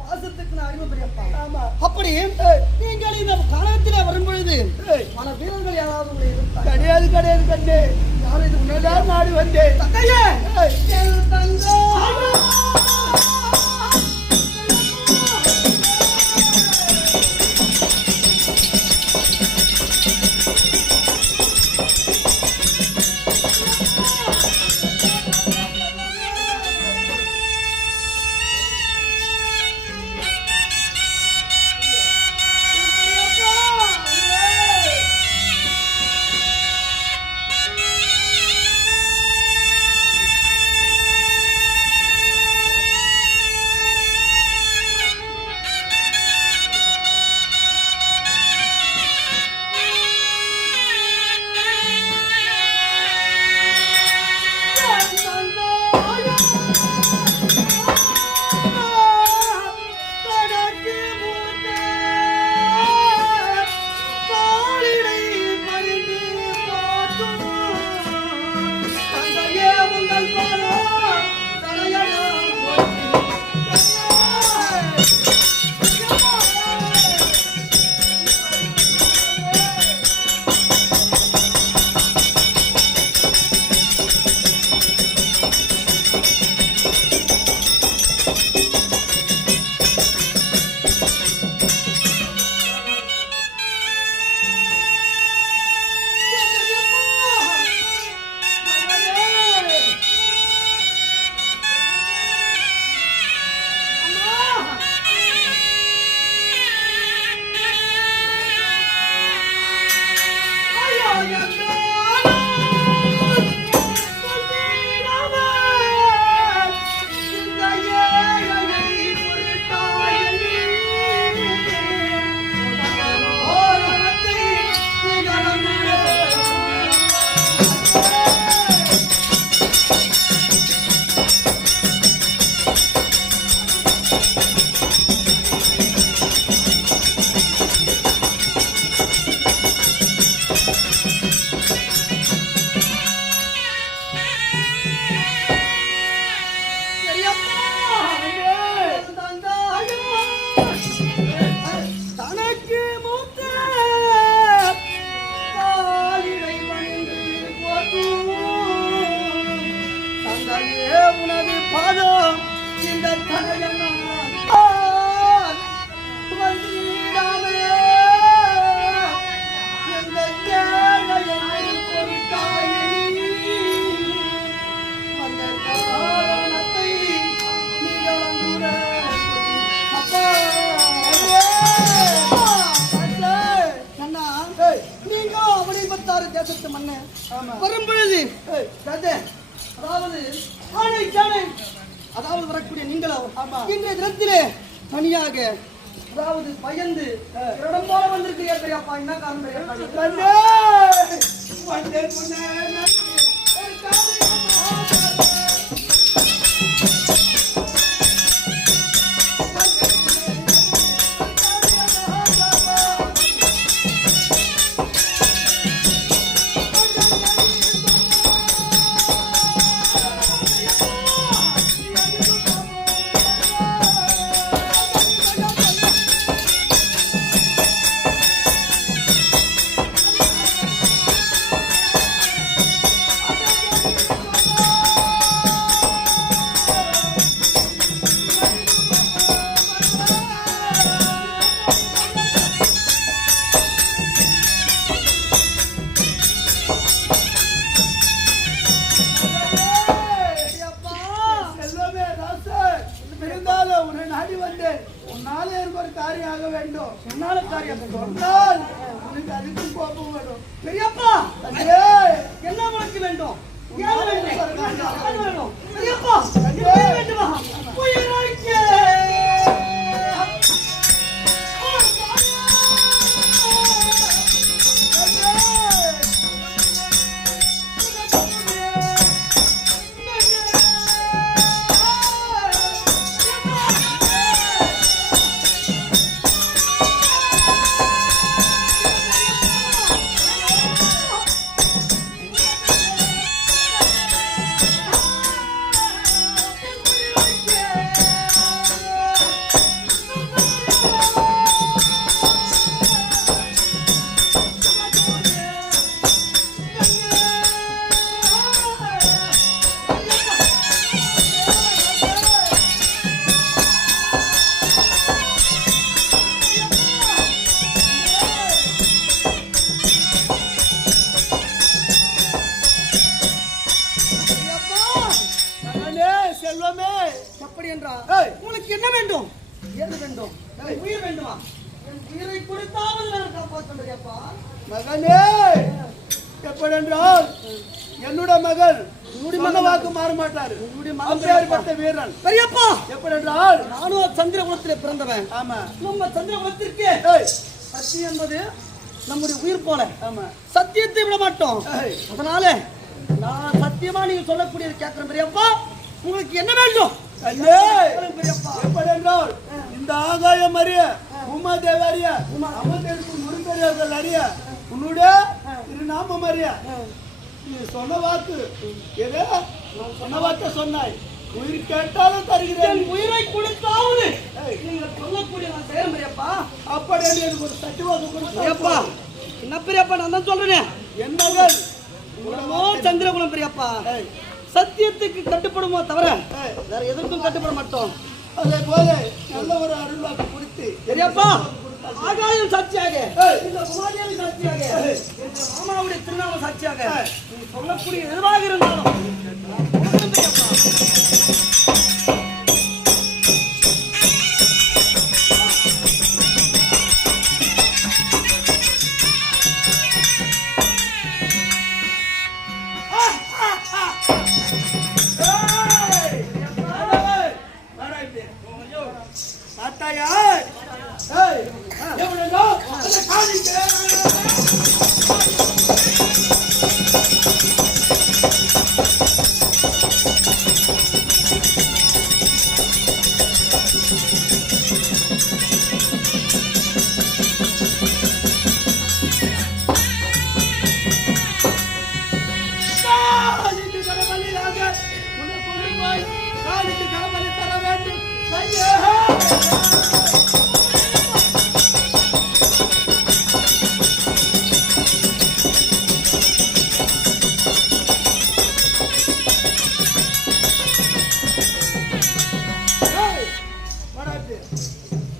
பாசத்துக்கு நான் அடிமை பெரியப்பா. அப்படி நீங்கள் இந்த காலத்திலே வரும்பொழுது பல வீரர்கள் யாராவது கிடையாது கிடையாது கண்ணே. யாரும் இது உன்னதான் நாடு வந்தேன். தந்தையே தங்கோ வரும்பொழுது அதாவது வரக்கூடிய நீங்களோ இன்றைய தினத்திலே தனியாக அதாவது பயந்து இடம் போல வந்திருக்கிறீர்கள் பெரியப்பா. என்ன காரணம் பெரியப்பா என்ன உனக்கு வேண்டும்? பெரியப்பா வேண்டுமா? எப்படி என்றால் ஏய். உனக்கு என்ன வேண்டும்? ஏது வேண்டும்? என் உயிர் வேண்டுமா? என் உயிரை கொடுத்தாவது நான் காப்பாற்றுறியாப்பா. மகனே, எப்படியென்றால் என்னுடைய மகன் சொன்ன வாக்கு மாற மாட்டாரு. அப்பேற்பட்ட வீரன் பெரியப்பா. எப்படியென்றால் நானும் சந்திர குலத்திலே பிறந்தவன். ஆமா, நம்ம சந்திர குலத்திற்கு ஏய், சத்தியம் என்பது நம்முடைய உயிர் போல. ஆமா, சத்தியத்தை விட மாட்டோம். ஏய், அதனால நான் சத்தியமா நீங்க சொல்லக்கூடியது கேட்கிறேன் பெரியப்பா. உங்களுக்கு என்ன வேண்டும்? கண்ணே, பெரியப்பா. எப்படியென்றால் இந்த ஆகாயம் அறிய, உமாதேவி அறிய, அமர்ந்திருக்கும் முருகர்கள் அறிய, உன்னுடைய திருநாமம் அறிய, நீ சொன்ன வாக்கு எது? சொன்ன வாக்க சொன்னாய். உயிர் கேட்டாலும் தருகிறேன். என் உயிரை கொடுத்தாவது ஏய், நீங்க சொல்லக்கூடிய நான் செய்யறேன் பெரியப்பா. அப்படி எனக்கு ஒரு சத்தியவாக்கு பெரியப்பா, கொடுத்தா என்ன பெரியப்பா, நான் தான் சொல்றேன். என் மகன் உடனோ சந்திரகுலம் பெரியப்பா. ஏய், சத்தியத்துக்கு கட்டுப்படுமோ தவிர ஏய், வேற எதற்கும் கட்டுப்பட மாட்டோம். அதே போல நல்ல ஒரு அருள்வாக்கு கொடுத்து பெரியப்பா, ஆகாயம் சாட்சியாக, ஏய், இந்த உமாதேவி சாட்சியாக, ஏய், இந்த மாமாவுடைய திருநாம சாட்சியாக ஏய், நீ சொல்லக்கூடிய எதுவாக இருந்தாலும் நான் கொடுக்கிறேன் பெரியப்பா. பார்த்தாயா? ஏய், எவ்வளவு அந்த காணிக்கை காணிக்கு கடவுளாக உன்னை கொண்டு போய் காணிக்கு கடவுளை தர வேண்டும். ஐயா!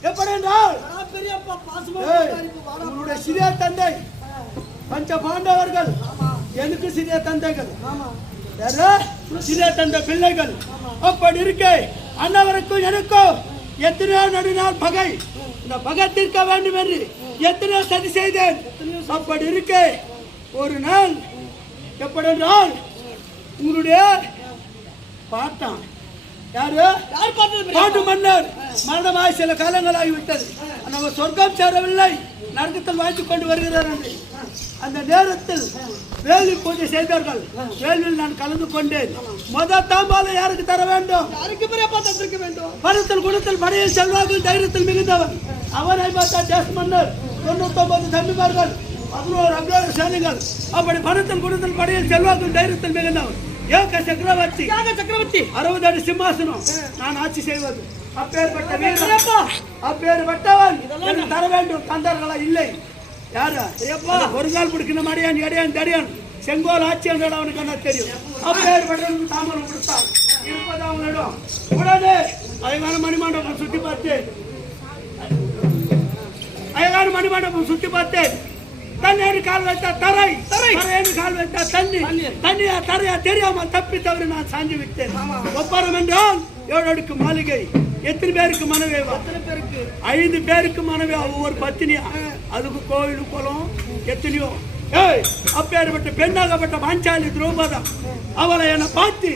எப்படியென்றால் நான் பெரியப்பா பாசமா உன்னுடைய சிறிய தந்தை பஞ்ச பாண்டவர்கள் எனக்கு சிறிய தந்தைகள், சிறிய தந்தை பிள்ளைகள். அப்படி இருக்கே அன்னவருக்கும் எனக்கும் எத்தனையோ நடுநாள் பகை. இந்த பகை தீர்க்க வேண்டும் என்று எத்தனையோ சதி செய்தேன். அப்படி இருக்கே ஒரு நாள் எப்படியென்றால் உங்களுடைய பாட்டன் யாரு? யார் பார்த்தது? பாண்டு மன்னர் மரணமாய் சில காலங்கள் ஆகிவிட்டது. நம்ம சொர்க்கம் சேரவில்லை, நரகத்தில் வாழ்த்துக் கொண்டு வருகிறார் என்று அந்த நேரத்தில் வேள்வி பூஜை செய்தார்கள். வேள்வியில் நான் கலந்து கொண்டேன். முதல் தாம்பாலம் யாருக்கு தர வேண்டும்? யாருக்கு பெரியப்பா தந்திருக்க வேண்டும்? பணத்தில் குணத்தில் படையில் செல்வாக்கு தைரியத்தில் மிகுந்தவன் அவனை பார்த்தா தேச மன்னர் 99 தம்பிமார்கள் 11 அக்ரஹ சேனைகள். அப்படி பணத்தில் குணத்தில் படையில் செல்வாக்கு தைரியத்தில் மிகுந்தவன் ஏக சக்கரவர்த்தி. 60 அடி சிம்மாசனம் நான் ஆட்சி செய்வது. அப்பேற்பட்ட வீரன், அப்பேற்பட்டவன் எனக்கு தர வேண்டும். தந்தார்களா? இல்லை. யாரு? ஒரு கால் பிடிக்கணும் அடியான் எடையான் தடியான் செங்கோல் ஆட்சி என்ற அவனுக்கு என்ன தெரியும்? அப்பேற்பட்டவனுக்கு தாமரம் கொடுத்தார். இருப்பது அவனிடம். உடனே அழகான மணிமண்டபம் சுற்றி பார்த்தேன். அழகான மணிமண்டபம் சுற்றி பார்த்தேன். தண்ணீர் கால் வைத்தா தரை, தரையேறு கால் வைத்தா தண்ணி, தண்ணியா தரையா தெரியாம தப்பி தவறி நான் சாஞ்சி விட்டேன். ஒப்பரம் என்றால் 7 அடுக்கு மாளிகை. எத்தனை பேருக்கு மனைவி? 5 பேருக்கு மனைவி. ஒவ்வொரு பத்தினியா. அதுக்கு கோவில் குளம் எத்தனையோ. ஏய், அப்பேற்பட்ட பெண்ணாகப்பட்ட பாஞ்சாலி திரௌபதா அவளை என்னை பார்த்து,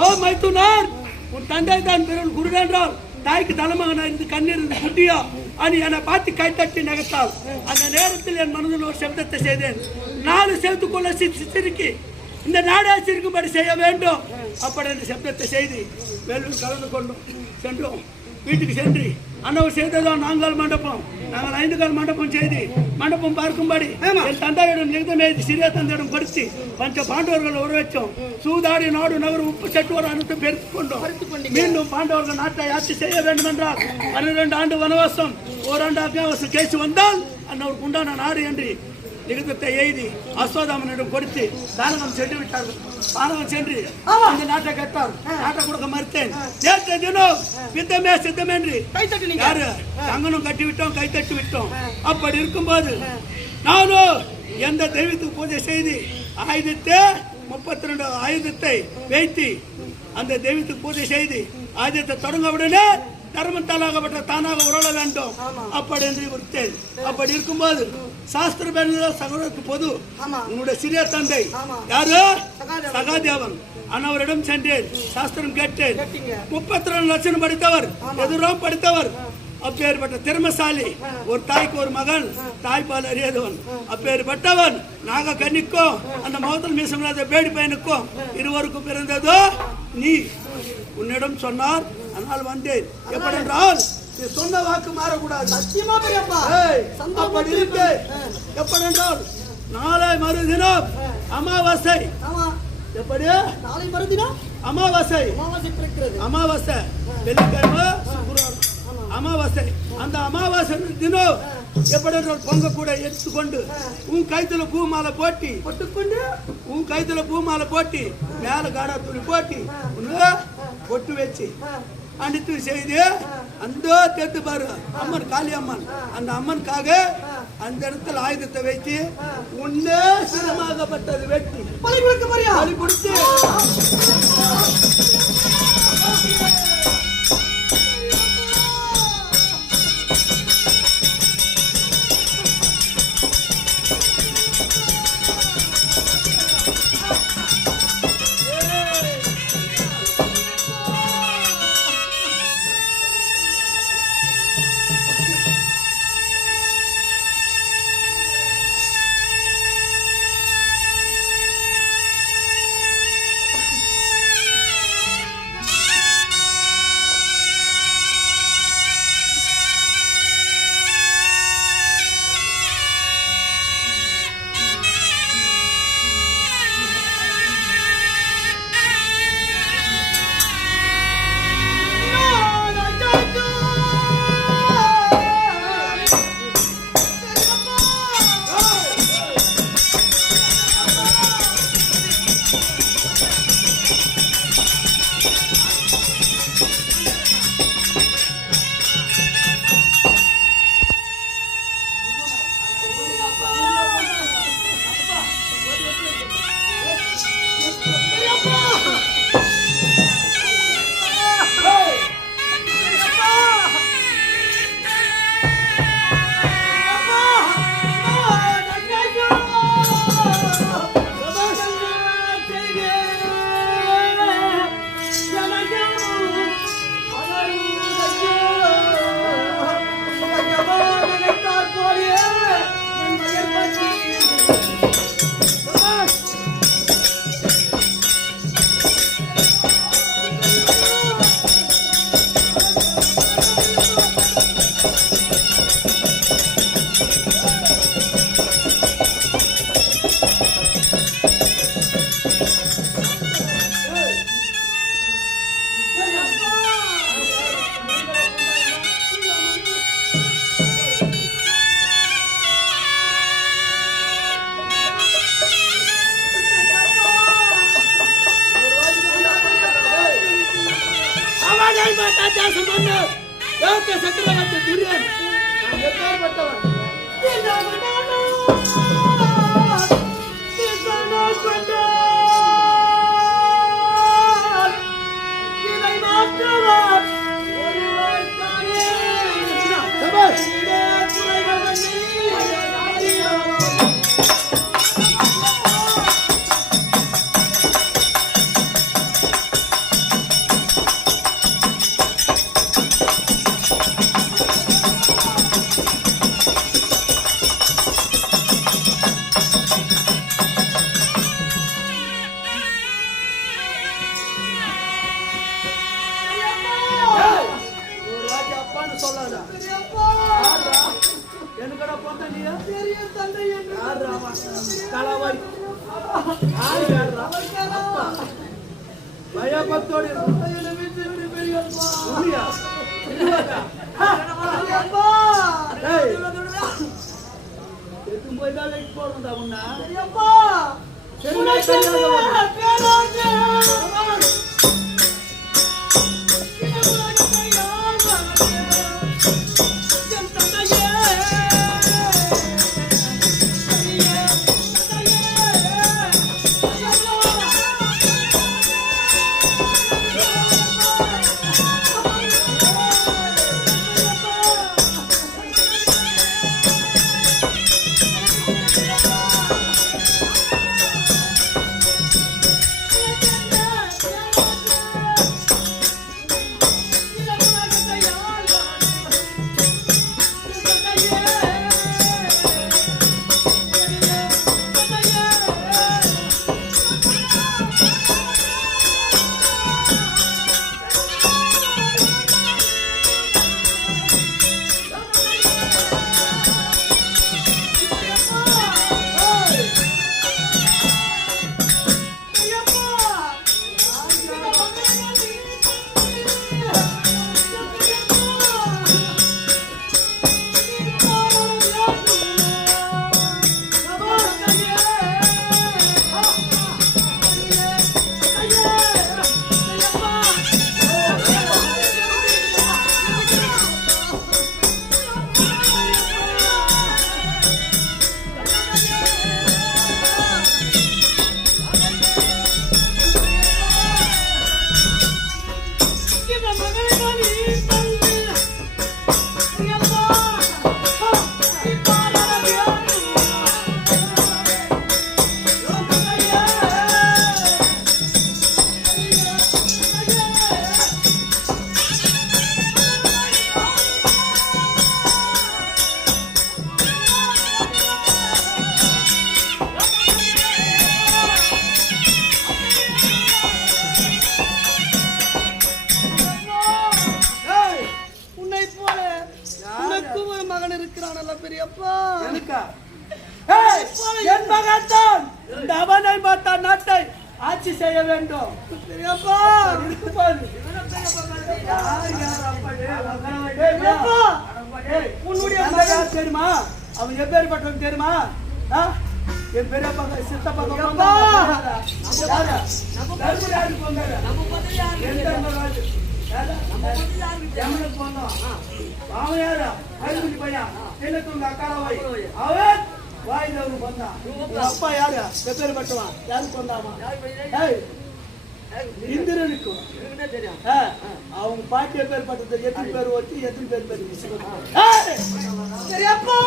ஓ மைத்துனார், உன் தந்தை தான் பிறகு குரு என்றால் தாய்க்கு தலைமகனா இருந்து கண்ணீர் இருந்து குட்டியா அது என்னை பார்த்து கைத்தட்டி நகர்த்தாள். அந்த நேரத்தில் என் மனதில் ஒரு சப்தத்தை செய்தேன். 4 செவத்துக்குள்ள சிரிக்கி இந்த நாடே சிரிக்கும்படி செய்ய வேண்டும். அப்படி அந்த சப்தத்தை செய்து வேலூர் கலந்து கொண்டோம். சென்றோம். வீட்டுக்கு சென்று அன்னவர் செய்ததான் 4 கால் மண்டபம், நாங்கள் 5 கால் மண்டபம் செய்து மண்டபம் பார்க்கும்படி என் தந்தையிடம் நிகழ்ந்த சிறிய தந்தையிடம் கொடுத்து பஞ்ச பாண்டவர்கள் உருவச்சோம். சூதாடி நாடு நகர் உப்பு சட்டுவர் அனைத்து பெருத்துக் கொண்டோம். மீண்டும் பாண்டவர்கள் நாட்டை ஆட்சி செய்ய வேண்டும் என்றால் 12 ஆண்டு வனவாசம், 1 ஆண்டு அத்தியாவசம் கேசு வந்தால் அன்னவருக்கு உண்டான நாடு என்று நிகழ்த்தத்தை எழுதி அஸ்வதாமனிடம் கொடுத்து தானகம் சென்று விட்டார்கள். தானகம் சென்று அந்த நாட்டை கேட்டார். நாட்டை கொடுக்க மறுத்தேன். நேற்று தினம் யுத்தமே சித்தம் என்று யாரு தங்கனும் கட்டி விட்டோம், கை தட்டி விட்டோம். அப்படி இருக்கும்போது நானும் எந்த தெய்வத்துக்கு பூஜை செய்து ஆயுதத்தை 32 ஆயுதத்தை வைத்து அந்த தெய்வத்துக்கு பூஜை செய்து ஆஜத்தை தொடங்க உடனே தர்மத்தாலாகப்பட்ட தானாக உருள வேண்டும் அப்படி என்று விட்டேன். அப்படி இருக்கும்போது சாஸ்திர சகோதரருக்கு பொது உன்னுடைய சிறிய தந்தை யாரு சகாதேவன் அண்ணவரிடம் சென்றேன். சாஸ்திரம் கேட்டேன். 32 லட்சம் படித்தவர், எதிரும் படித்தவர், அப்பேற்பட்ட திறமசாலி, ஒரு தாய்க்கு ஒரு மகன், தாய்ப்பால் அறியாதவன், அப்பேற்பட்டவன் நாக கண்ணிக்கும் அந்த முகத்தில் மீசமில்லாத பேடி பையனுக்கும் இருவருக்கும் பிறந்ததோ நீ. உன்னிடம் சொன்னார், அதனால் வந்தேன். எப்படி என்றால் நீ சொன்ன வாக்கு மாறக்கூடாது. சத்தியமா பெரியப்பா. அப்படி இருக்கு. எப்படி என்றால் நாளை மறுதினம் அமாவாசை. எப்படி நாளை மறுதினம் அமாவாசை. அமாவாசை வெள்ளிக்கிழமை அமாவாசை. அந்த அமாவாசை தினம் எப்படி பொங்க கூட எடுத்துக்கொண்டு உன் கைத்துல பூ மாலை போட்டி உன் கைத்துல பூ மாலை போட்டி மேல காடா துணி போட்டி பொட்டு வச்சு அனுப்பி செய்து அந்த தேத்து பாரு அம்மன் காளி அம்மன், அந்த அம்மனுக்காக அந்த இடத்துல ஆயுதத்தை வைத்து உன்னே சிரமாகப்பட்டது வெட்டி பலி கொடுத்து சக்கரவர்த்தி துரியன் பெரியப்பா. எனக்கா? ஏய், என் மகன்தான் இந்த அவனை பார்த்த நாட்டை ஆட்சி செய்ய வேண்டும். பெரியப்பா. இருக்கு பாரு. யார் யார் அப்படி? பெரியப்பா. ஏய், உன்னுடைய அந்த யார் தெரியுமா? அவன் எப்பேற்பட்டவன் தெரியுமா? ஆ? என் பெரியப்பா சித்தப்பா பெரியப்பா. யாரு? தர்மபுரி யாரு போங்காரு? எந்த ராஜு? யாரு? ஜமனுக்கு போனோம். அவன் யாரு? அருகுடி பையன். எனக்கு உங்க அக்காவை அவன் வாய்தவரு வந்தான். உங்க அப்பா யாரு? எப்பேற்பட்டவன்? யாருக்கு வந்தாமா? ஏய், இந்திரனுக்கு அவங்க பாட்டி எப்பேற்பட்டது? எத்தனை பேர் வச்சு எத்தனை பேர் பெரியப்பா.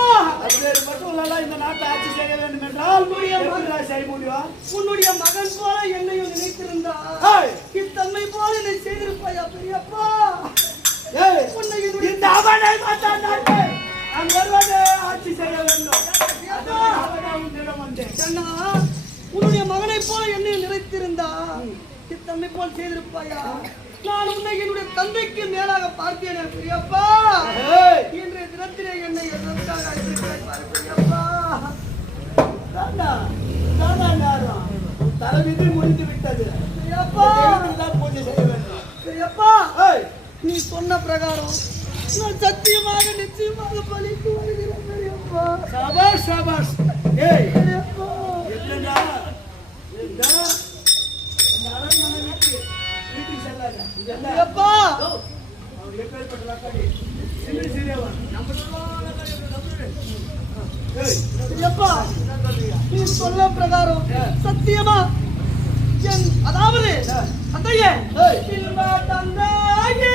மட்டும் இந்த நாட்டை ஆட்சி செய்ய வேண்டும் என்றால் செய்ய முடியும். உன்னுடைய மகன் போல என்னையும் நினைத்திருந்தா இத்தன்மை போல என்னை செய்திருப்பாயா பெரியப்பா. இந்த அவனை பார்த்தா நாட்டை நான் வருவதை ஆட்சி செய்ய வேண்டும். அண்ணா, உன்னுடைய மகனை போல என்னை நினைத்திருந்தா இத்தன்மை போல் செய்திருப்பாயா. நான் உன்னை என்னுடைய தந்தைக்கு மேலாக பார்த்தேனே பெரியப்பா. இன்றைய தினத்திலே என்னை எதற்காக அழைத்திருக்கிறாய் பெரியப்பா. தலைவிதி முடிந்து விட்டது. பெரியப்பா, பூஜை செய்ய வேண்டும். பெரியப்பா, நீ சொன்ன பிரகாரம் நான் சத்தியமாக நிச்சயமாக பலிக்கு வருகிறேன் பெரியப்பா. சபாஷ் சபாஷ். ஏய் பெரியப்பா, என்னடா இந்த அரண்மனைக்கு வீட்டுக்கு செல்லாத. பெரியப்பா, அவர் எப்பேற்பட்ட லக்காடி சின்ன சிறியவன். பெரியப்பா, நீ சொன்ன பிரகாரம் சத்தியமா அதாவது தந்தையே தந்தையே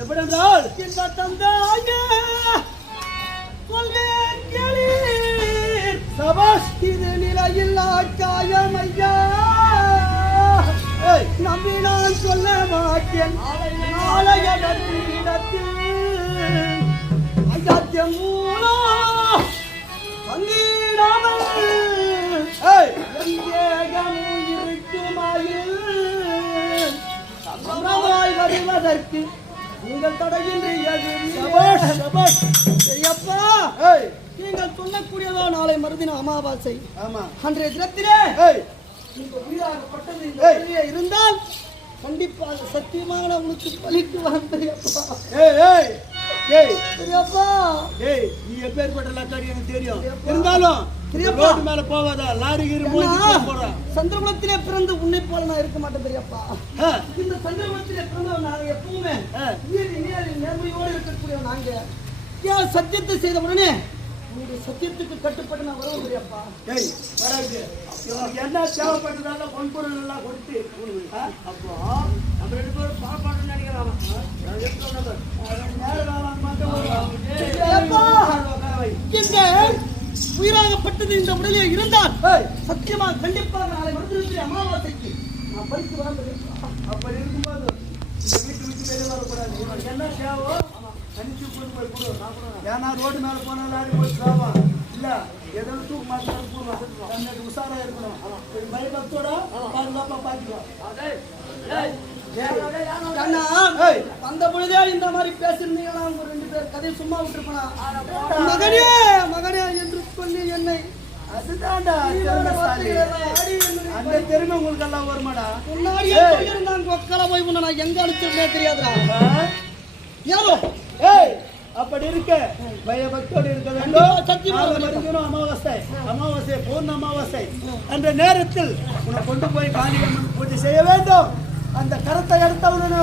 எப்படின்றால் இந்த தந்தையே சொல்வேன் கேளீர். சபாஷ். இது நிலையில்லா காயமையா. நம்பி நான் சொல்ல மாட்டேன். நாளைய இடத்தில் அஜாத்தியம் மூலம் பங்கீடாமல் எங்கேகமும் இருக்குமாயில் சம்பளமாய் வருவதற்கு நீங்கள் தடையின்றி ஐயப்பா. நீங்கள் சொல்லக்கூடியதா நாளை மறுதின அமாவாசை. ஆமா. அன்றைய தினத்திலே இந்த உயிராகப்பட்டது இந்த வழியே இருந்தால் கண்டிப்பாக சத்தியமான உனக்கு பலிக்கு பெரியப்பா. பெரியப்பா, நீ எப்பேற்பட்ட லக்காடி எனக்கு தெரியும். இருந்தாலும் ரோடு மேல போவாதா? லாரி சந்திரகுலத்திலே பிறந்து உன்னை போல நான் இருக்க மாட்டேன் பெரியப்பா. இந்த சந்திரகுலத்திலே பிறந்த நாங்க எப்பவுமே நேர்மையோடு இருக்கக்கூடிய நாங்க ஏன் சத்தியத்தை செய்த உடனே உங்களுடைய சத்தியத்துக்கு கட்டுப்பட்டு நான் வருவோம் பெரியப்பா. என்ன தேவைப்பட்டதால பொன்பொருள் எல்லாம் கொடுத்து அப்போ நம்ம 2 பேரும் சாப்பாடு நினைக்கலாம். இந்த உயிராகப்பட்டது இந்த உடலே இருந்தால் சத்தியமாக கண்டிப்பாக நாளை மறுதினத்தில் அமாவாசைக்கு நான் பறித்து வர பெரியப்பா. அப்படி இருக்கும்போது இந்த வீட்டு விட்டு வெளியே வரக்கூடாது. என்ன தேவை? ஏன்னா ரோடு மேல போனா லாரி போய் சாவா. இல்ல ஏதோ தூக்கு மாட்டு உஷாரா இருக்கணும் பயபக்தோட பாதுகாப்பா பாத்துக்கலாம். அந்த பொழுதே இந்த மாதிரி பேசிருந்தீங்கன்னா அவங்க 2 பேர் கதையை சும்மா விட்டுருப்பா. மகனே மகனே என்று சொல்லி என்னை அதுதான்டா அந்த தெரிமை உங்களுக்கு எல்லாம் வருமாடா. முன்னாடியே சொல்லியிருந்தாங்க ஒக்கல போய் உன்னை நான் எங்க அனுப்பிச்சிருந்தே தெரியாதுடா. ஏதோ அப்படி இருக்க பயபக்தோடு இருக்க வேண்டும். அமாவாசை பூர்ண அமாவாசை அந்த நேரத்தில் உன்னை கொண்டு போய் காளியம்மன் பூஜை செய்ய வேண்டும். அந்த கருத்தை எடுத்தவுடனே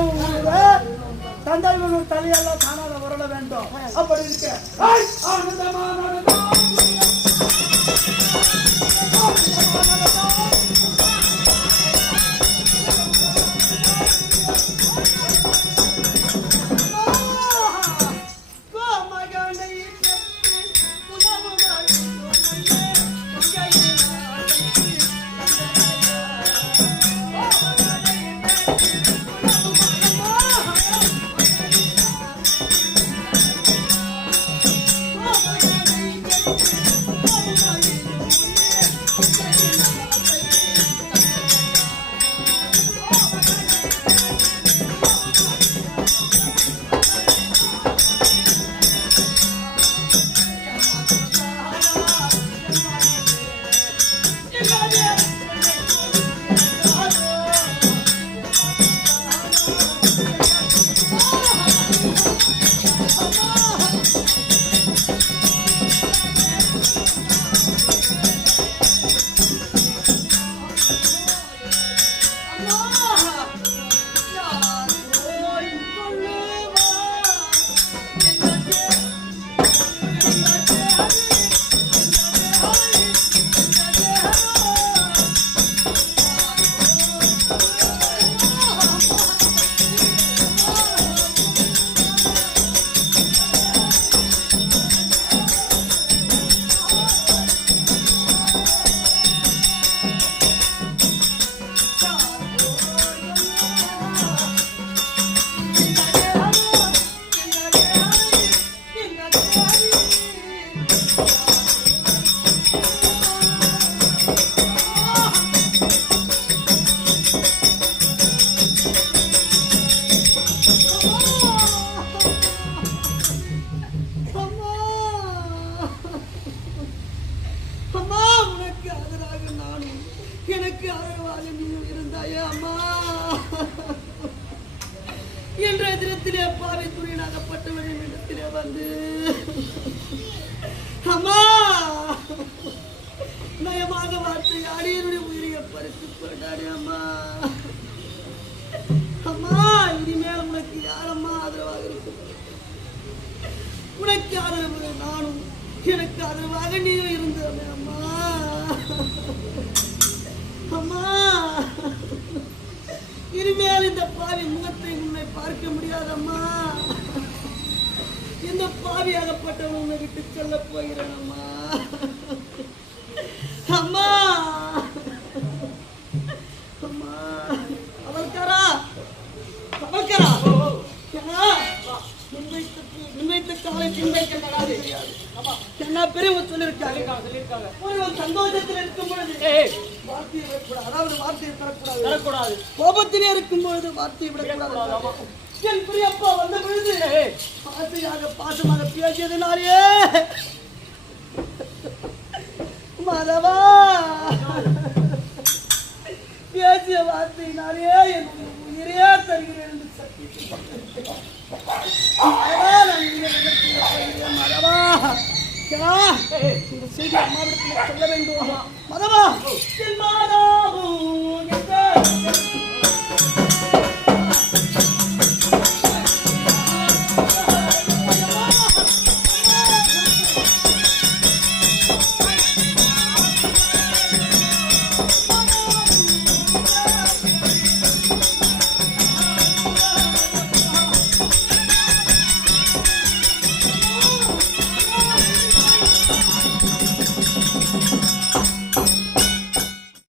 தந்தை தலையெல்லாம் காணாத வரல வேண்டும். அப்படி இருக்க இன்றைய தினத்திலே பாவை துணியனாகப்பட்டவரின் இடத்திலே வந்து அம்மா நயமாக வார்த்தை அடியனுடைய உயிரை பறித்து கொண்டாடி அம்மா. அம்மா இனிமேல் உனக்கு யாரம்மா ஆதரவாக இருக்கும்? உனக்கு ஆதரவு நானும், எனக்கு ஆதரவாக நீயும் இருந்தமே அம்மா. அம்மா இனிமேல் இந்த பாவி முகத்தை உன்னை பார்க்க முடியாதம்மா. இந்த பாவியாகப்பட்டவன் உன்னை விட்டு சொல்ல போகிறேன் அம்மா. அம்மா அம்மா அவள்காரா அவள்காரா முன்வைத்த காலை பின்வைக்கப்படாது. என்ன பெரியவங்க சொல்லியிருக்காங்க, ஒரு சந்தோஷத்தில் இருக்கும் பொழுது வார்த்தையை விடக்கூடாது, அதாவது வார்த்தையை தரக்கூடாது. கோபத்திலே இருக்கும் பொழுது வார்த்தையை விடக்கூடாது. என் பெரியப்பா வந்த பொழுது பாசமாக பேசியதுனாலே மாதவா பேசிய வார்த்தையினாலே என் உயிரே தருகிறேன் என்று சத்தியம். இந்த செய்தி அம்மாவிடத்தில் சொல்ல வேண்டும். மதவா